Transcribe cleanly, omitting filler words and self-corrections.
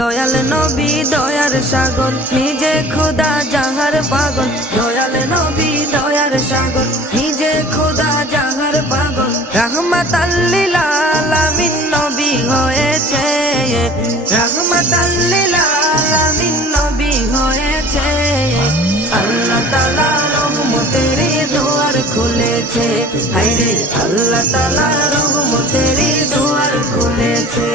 দয়াল নবী দয়ার সাগর, নিজে খোদা যাহার পাগল। দয়াল নবী দয়ার সাগর, নিজে খোদা যাহার পাগল। রাহমাতাল লিল আলামিন নবী হয়েছে, রাহমাতাল লিল আলামিন নবী হয়েছে। আল্লাহ তাআলা রহমতের দুয়ার খুলেছে, হায়রে আল্লাহ তাআলা রহমতের দুয়ার খুলেছে।